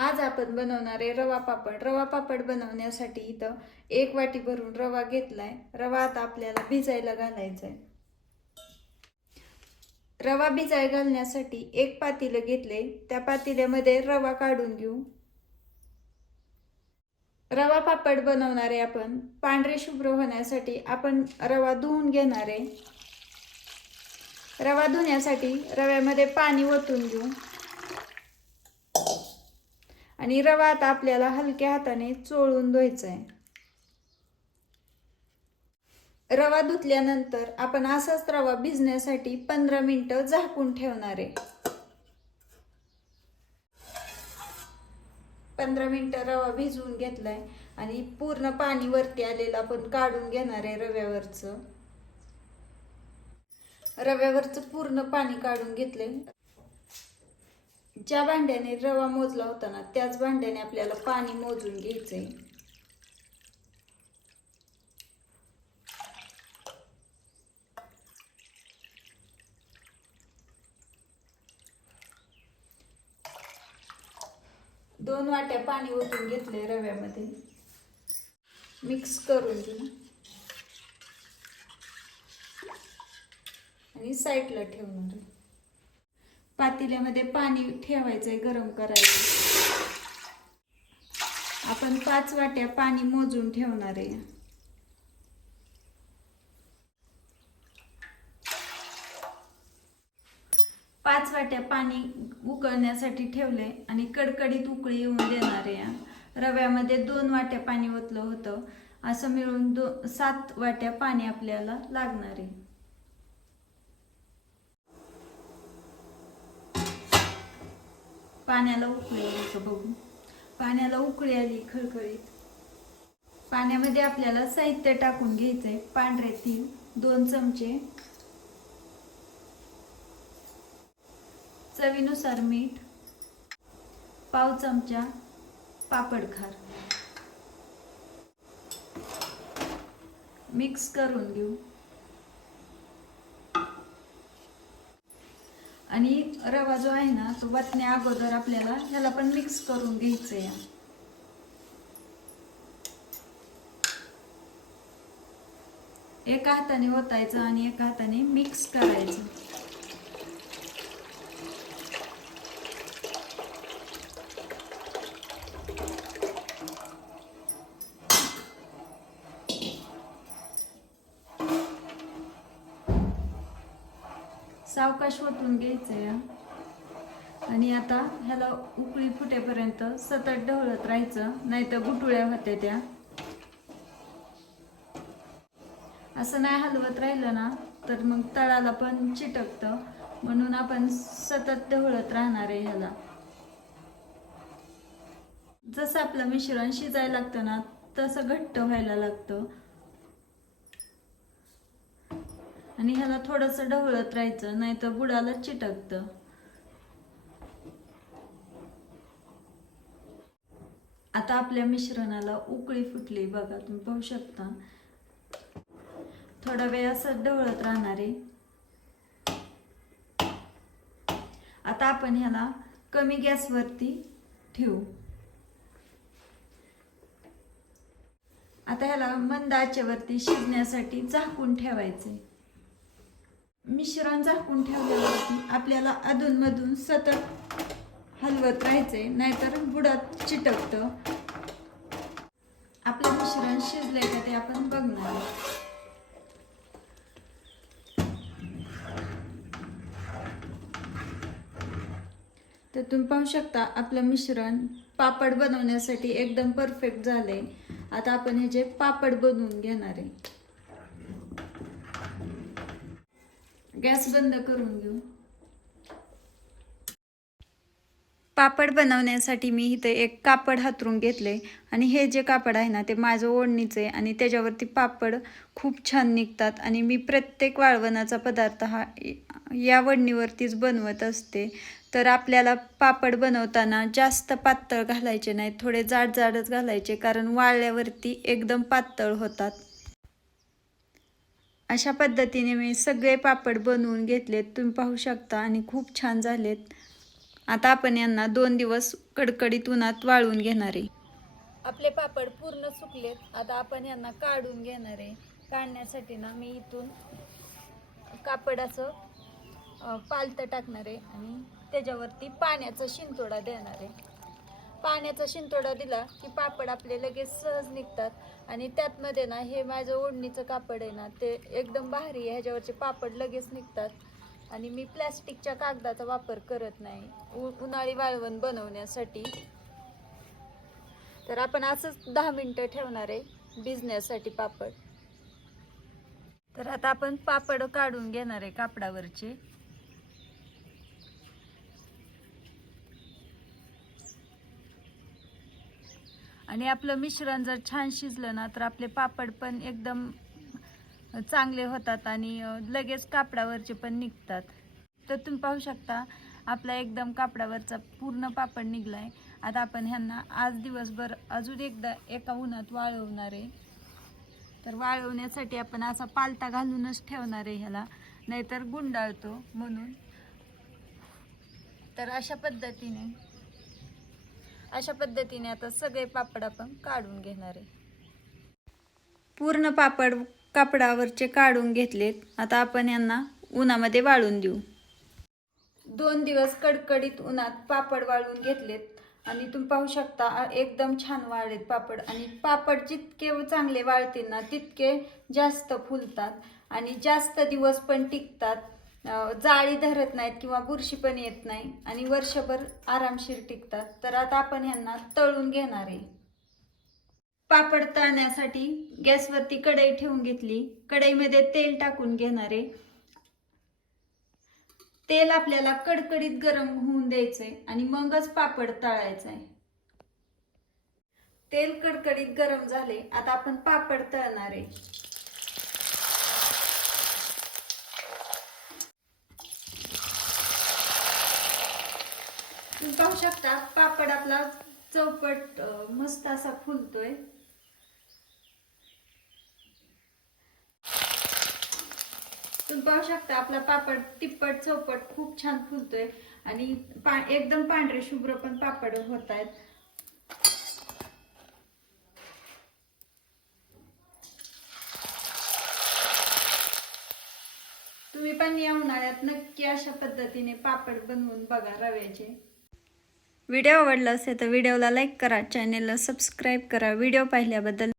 आज आपण बनवणार आहे रवा पापड। रवा पापड बनवण्यासाठी इथं 1 वाटी भरून रवा घेतलाय। रवा आता आपल्याला भिजायला घालायचा आहे। रवा भिजायला घालण्यासाठी 1 पातेलं घेतले, त्या पातेल्यामध्ये रवा काढून घेऊ। रवा पापड बनवणार आहे आपण। पांढरे शुभ्र होण्यासाठी आपण रवा धुवून घेणार आहे। रवा धुण्यासाठी रव्यामध्ये पाणी ओतून घेऊ आणि रवा आता आपल्याला हलक्या हाताने चोळून धुवायचा आहे। रवा धुतल्यानंतर आपण असाच रवा भिजण्यासाठी 15 मिनिटं झाकून ठेवणार आहे। 15 मिनिटं रवा भिजवून घेतलाय आणि पूर्ण पाणी वरती आलेलं आपण काढून घेणार आहे। रव्यावरचं पूर्ण पाणी काढून घेतले। ज्या भांड्याने रवा मोजला होता ना, त्याच भांड्याने आपल्याला पाणी मोजून घ्यायचंय। दोन वाट्या पाणी ओतून घेतले रव्यामध्ये। मिक्स करून घेऊ आणि साईडला ठेवणार आहे। पातेल्यामध्ये पाणी ठेवायचंय गरम करायचं। आपण 5 वाट्या पाणी मोजून ठेवणार आहे। 5 वाट्या पाणी उकळण्यासाठी ठेवले आणि कडकडीत उकळी येऊन देणार आहे। रव्यामध्ये 2 वाट्या पाणी ओतलं होतं, असं मिळून 7 वाट्या पाणी आपल्याला लागणार आहे। पाण्याला उकळी आली बघू। पाण्याला उकळी आली खळखळीत। पाण्यामध्ये आपल्याला साहित्य टाकून घ्यायचंय। पांढरे तीळ 2 चमचे, चवीनुसार मीठ, पाव चमचा पापड खार, मिक्स करून घेऊ आणि रवा जो आहे ना, तो वतण्या अगोदर आपल्याला ह्याला पण मिक्स करून घ्यायचंय। एका हाताने ओतायचं आणि एका हाताने मिक्स करायचं। सावकाश ओतून घ्यायचंय आणि आता ह्याला उकळी फुटेपर्यंत सतत ढवळत राहायचं, नाहीतर गुटुळ्या होत्या त्या। असं नाही हलवत राहिलं ना तर मग तळाला पण चिटकतं, म्हणून आपण सतत ढवळत राहणार आहे ह्याला। जसं आपलं मिश्रण शिजायला लागतं ना, तसं घट्ट व्हायला लागतं आणि ह्याला थोडंसं ढवळत राहायचं, नाहीतर बुडाला चिटकतं। आता आपल्या मिश्रणाला उकळी फुटली बघा, तुम्ही पाहू शकता। थोडा वेळ असं ढवळत राहणार आहे। आता आपण ह्याला कमी गॅसवरती ठेवू। आता ह्याला मंद आचेवरती शिजण्यासाठी झाकून ठेवायचे। मिश्रण झाकून ठेवल्यावरती आपल्याला अधूनमधून सतत हलवत राहायचे, नाहीतर बुडात चिटकतं। आपलं मिश्रण शिजलंय का ते आपण बघणार। तर तुम्ही पाहू शकता आपलं मिश्रण पापड बनवण्यासाठी एकदम परफेक्ट झालंय। आता आपण ह्याचे पापड बनवून घेणार आहे। गॅस बंद करून घेऊ। पापड बनवण्यासाठी मी इथे एक कापड हातरून घेतले आणि हे जे कापड आहे ना, ते माझं ओढणीचं आहे आणि त्याच्यावरती पापड खूप छान निघतात आणि मी प्रत्येक वाळवणाचा पदार्थ हा या वडणीवरतीच बनवत असते। तर आपल्याला पापड बनवताना जास्त पातळ घालायचे नाहीत, थोडे जाड जाडच घालायचे, कारण वाळल्यावरती एकदम पातळ होतात। अशा पद्धतीने मी सगळे पापड बनवून घेतलेत, तुम्ही पाहू शकता, आणि खूप छान झालेत। आता आपण यांना 2 दिवस कडकडीत उन्हात वाळवून घेणार आहे। आपले पापड पूर्ण सुकलेत, आता आपण यांना काढून घेणार आहे। काढण्यासाठी ना मी इथून कापड असं पालतं टाकणार आहे आणि त्याच्यावरती पाण्याचा शिंतोडा देणार आहे। पाण्याचा शिंतोडा दिला की पापड आपले लगेच सहज निघतात आणि त्यातमध्ये ना हे माझं ओढणीचं कापड आहे ना ते एकदम भारी आहे, ह्याच्यावरचे पापड लगेच निघतात आणि मी प्लॅस्टिकच्या कागदाचा वापर करत नाही उन्हाळी वाळवण बनवण्यासाठी। तर आपण असंच 10 मिनिटं ठेवणार आहे भिजण्यासाठी पापड। तर आता आपण पापड काढून घेणार आहे कापडावरचे। आणि आपलं मिश्रण जर छान शिजलं ना तर आपले पापड पण एकदम चांगले होतात आणि लगेच कापडावरचे पण निघतात। तर तुम्ही पाहू शकता आपला एकदम कापडावरचा पूर्ण पापड निघलाय। आता आपण ह्यांना आज दिवसभर अजून एकदा एका उन्हात वाळवणार आहे। तर वाळवण्यासाठी आपण असा पालता घालूनच ठेवणार आहे ह्याला, नाहीतर गुंडाळतो म्हणून। तर अशा पद्धतीने आता सगळे पापड आपण काढून घेणार आहे। पूर्ण पापड कापडावरचे काढून घेतलेत, आता आपण यांना उन्हामध्ये वाळून देऊ। 2 दिवस कडकडीत उन्हात पापड वाळून घेतलेत आणि तुम्ही पाहू शकता एकदम छान वाळलेत पापड। आणि पापड जितके चांगले वाळतील ना तितके जास्त फुलतात आणि जास्त दिवस पण टिकतात, जाळी धरत नाहीत किंवा बुरशी पण येत नाही आणि वर्षभर आरामशीर टिकतात। तर आता आपण ह्यांना तळून घेणार आहे। पापड तळण्यासाठी गॅसवरती कढई ठेवून घेतली, कढईमध्ये तेल टाकून घेणार आहे। तेल आपल्याला कडकडीत गरम होऊन द्यायचंय आणि मगच पापड तळायचंय। तेल कडकडीत गरम झाले, आता आपण पापड तळणार आहे। तुम्ही पाहू शकता पापड आपला चौपट मस्त असा फुलतोय। तुम्ही पाहू शकता आपला पापड तिप्पट चौपट खूप छान फुलतोय आणि एकदम पांढरे शुभ्र पण पापड होत आहेत। तुम्ही पण या उन्हाळ्यात नक्की अशा पद्धतीने पापड बनवून बघा रव्याचे। व्हिडिओ आवडला असेल तर व्हिडिओला लाईक करा, चॅनेलला सबस्क्राईब करा। व्हिडिओ पाहिल्याबद्दल